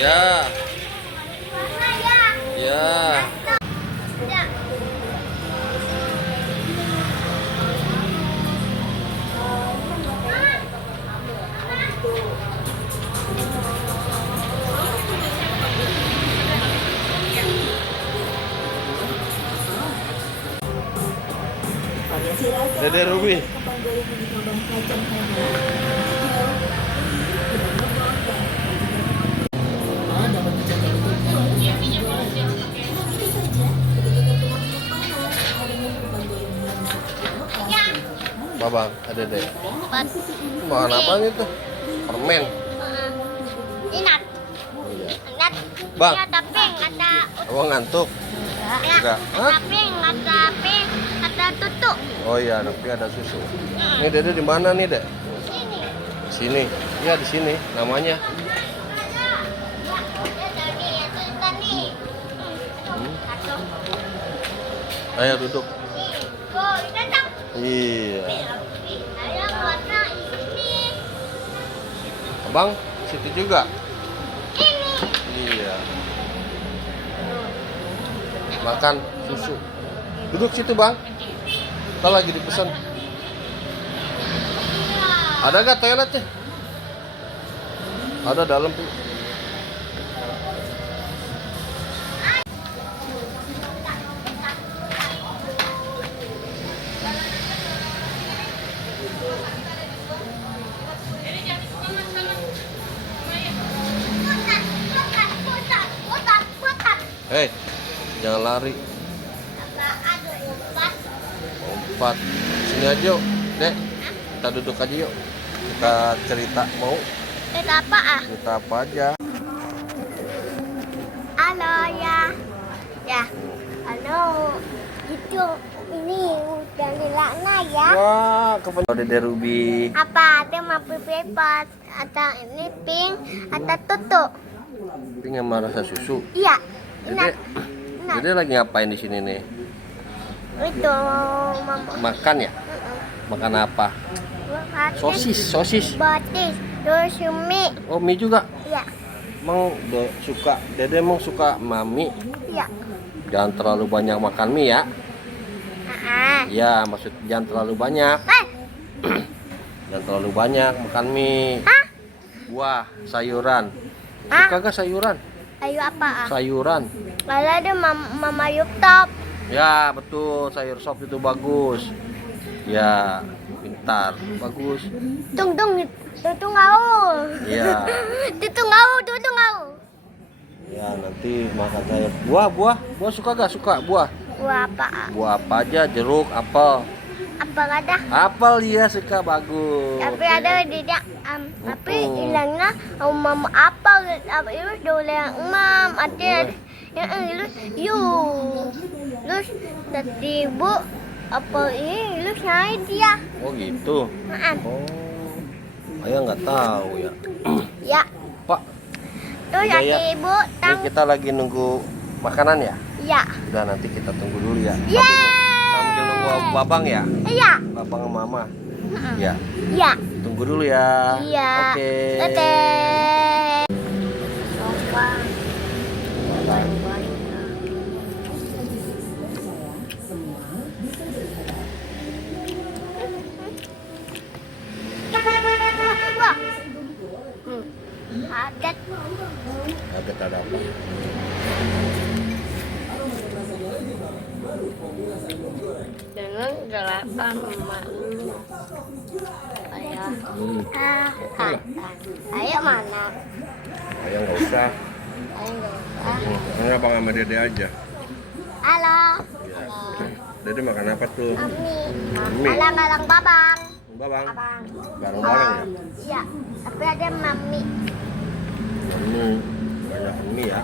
Ya. Ya. Dede Ruby. Babang, ada deh. Makan apa itu? Permen. Inat. Iya. Inat. Bang. Ya, tapi kata Abang ngantuk? Enggak. Hah? kata tutuk. Oh iya, tapi ada susu. Ini Dede di mana nih, Dek? Sini. Sini. Iya, di sini. Namanya. Ayo duduk. Iya. Abang, situ juga. Iya. Makan susu. Duduk situ, Bang. Kita lagi dipesan. Ada gak toiletnya? Ada dalam tuh. Hei, jangan lari. Lompat. Sini aja yuk, Dek. Kita duduk aja yuk. Kita cerita mau. Cerita apa ah? Cerita apa aja. Halo ya. Ya. Halo. Itu ini udah lilakna ya. Wah, kepada Dede Ruby. Apa ada mampu bebas? Ada ini pink, ada tutuk. Pink sama rasa susu. Iya. Dede, Dede lagi ngapain di sini nih? Itu mama. Makan ya? Makan apa? Sosis. Batis. Terus mie. Oh, mie juga. Iya. Dede emang suka mami. Iya. Jangan terlalu banyak makan mie ya. Ya, maksud jangan terlalu banyak. Jangan terlalu banyak makan mie. Buah, sayuran. Suka gak sayuran? Ayo apa ah? Sayuran. Kalau ada mama YouTube. Ya, betul. Sayur sop itu bagus. Ya, pintar. Bagus. Tung ngau. Iya. Tung ngau. Ya, nanti makan sayur. Buah suka gak? Suka buah. Buah apa ah? Buah apa aja? Jeruk, apel. Apa ada? Apel dia suka, bagus. Tapi ada tidak tapi hilangnya mama apa itu dulu yang ada yang itu terus tadi bu apa ini lu saya dia. Oh gitu. Oh, ayah nggak tahu ya. Ya. Pak. Tuh Iya, ya ya. ibu Ini kita lagi nunggu makanan ya. Iya. Udah, nanti kita tunggu dulu ya. Yeay. Sambil nunggu babang ya. Iya. Babang sama mama. Ya. Iya. Tunggu dulu ya. Iya. Oke. Oke. Adat. Ada apa? Dengan gerakan emak. Ayah. Ayo mana? Ayah nggak usah. Ayo nggak usah. Ini abang sama Dede aja. Halo. Ya. Dede makan apa tuh? Mami. Alang babang. Babang. Abang. Bareng-bareng ya? Iya. Tapi ada mami. Mami. Banyak mie ya.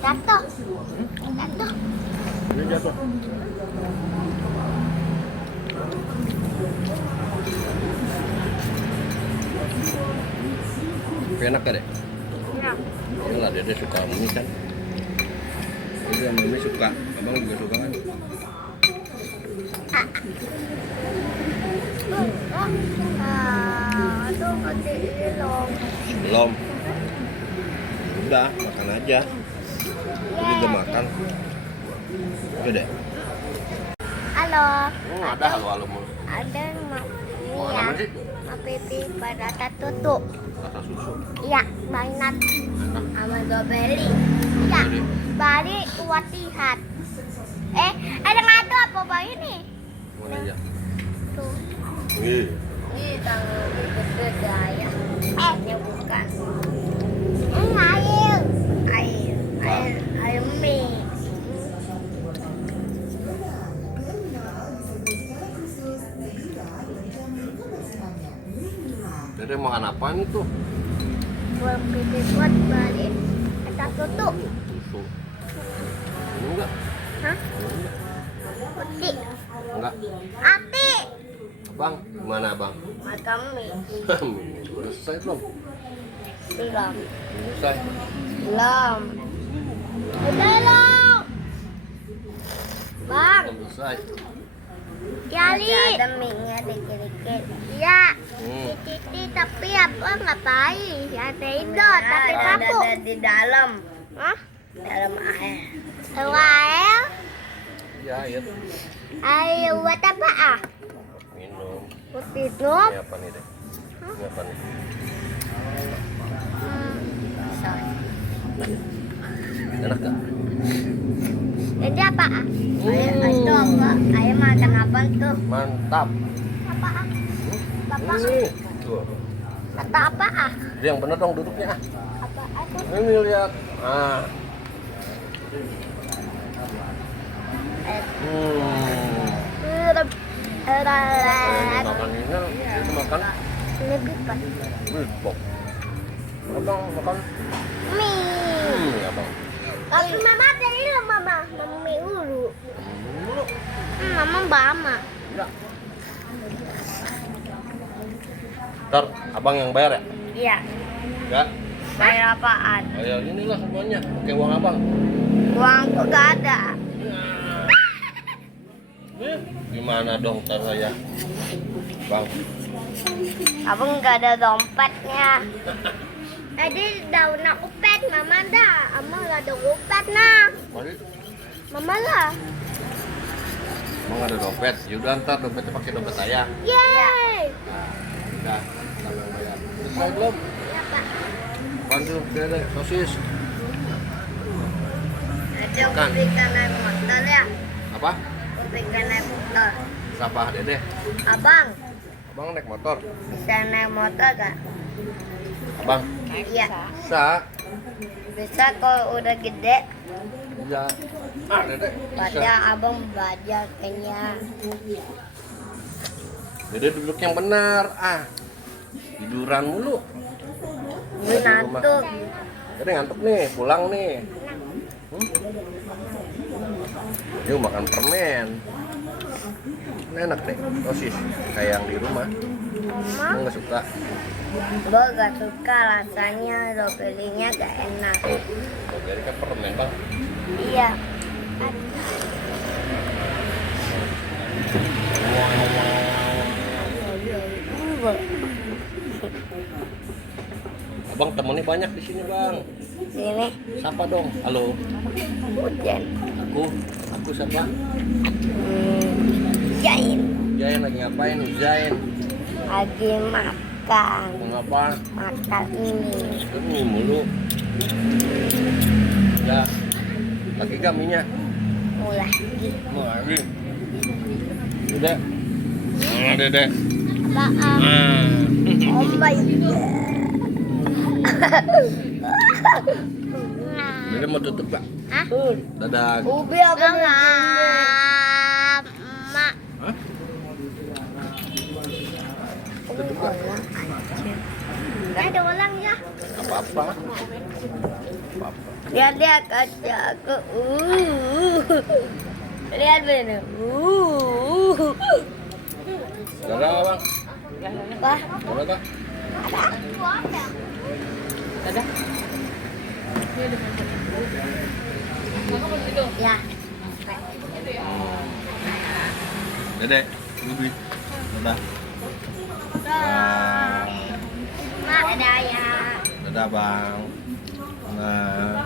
Jatuh. Ini jatuh. Enak gak deh? Iya. Enggak, Dede suka mie kan? Dede sama mie suka. Abang juga suka kan? Ade belum. Belum. Udah, makan aja. Ini udah makan. Oke deh. Halo. Ada halo-halo mulu. Ada mau Mau ini ya. apa sih? Mau pipi pada tutu. Rasa susu. Iya, banyak sama dobeli. Iya, balik buat lihat. Ada ngadu apa bang ini? Mana aja? Tuh. Wih. Ini tangan gede ya. Ini bukan. Ini air. Air mie. Dede makan apaan itu? Buat pipi buat balik. Ada tutu. Susu. Ini enggak? Hah? Ini enggak? Putih. Enggak. Ati. Abang, gimana abang? Makan mie. Udah selesai belum? Belum. Selesai. Belum. Belum. Bang. Belum selesai. Yali. Ada mie-nya dikit-dikit. Iya. Titik tapi apa ngapain? Ya tidur tapi papu. Ada di dalam. Hah? Dalam air. Dalam air? Iya, air. Air buat apa ah? Minum. Buat minum? Ini apa nih deh? Ini apa nih? Sorry. Enak gak? Jadi apa ah? Itu apa? Ayah makan apa tuh? Mantap. Apa ah? Apa? Ini. Tuh. Kata apa ah? Jadi yang bener dong duduknya. Apa itu? Ini lihat. Ah. Makan ini, itu makan Lebih pas. beatbox. Abang makan Mie. abang. Tapi mama tadi lah mama mie dulu. Dulu. Mama bama. Ya. Ntar abang yang bayar ya? Iya. Enggak. Bayar apaan? Ayo inilah semuanya, pakai uang abang. Uangku gak ada. Gimana dong ntar saya? Bang. Abang gak ada dompetnya. Tadi daun aku pet mama dah. Ama gak ada dompet nah. Mari. Mama lah. Emang ada dompet? Yaudah ntar dompetnya pakai dompet saya. Yeay. Udah, abang yang bayar. Selesai belum? Ya pak. Bantu, deh, sosis. Nanti aku Makan. berikan naik motor ya. Apa? Aku berikan naik motor. Siapa Dede? Abang, Abang naik motor. bisa naik motor gak? Abang, Iya. bisa. Bisa kalau udah gede. Iya. Ah, Dede. Pada Bisa. abang belajar kayaknya. Dede duduk yang benar. Ah, tiduran mulu. Gue ngantuk. Dede ngantuk nih, pulang nih. Yuk makan permen. Ini enak deh, sosis kayak yang di rumah. Mama, Emang nggak suka? gue gak suka rasanya, dobelinya gak enak. Oh, jadi kan permen bang. Iya. Abang temennya banyak di sini bang. Sini, Siapa dong? Halo. hujan. Aku siapa? Jain. Jain lagi ngapain? Jain. Lagi makan. Mengapa? Makan ini. Ini mulu. Ya. Lagi gak minyak? Mulai. Mau lagi. Dede. Nah, Dede. Apaan? Oh my god. Dede mau tutup gak? Hah? Dadah. Ubi apa mak? Hah? Tutup gak? Ada ulang ya? Apa-apa. Lihat dia kaca aku. Lihat bener. Dadah bang. Wah, Dadah kak. ada. Ya. Dede. Ubi. Dadah. Dah. Dadah bang. Nah.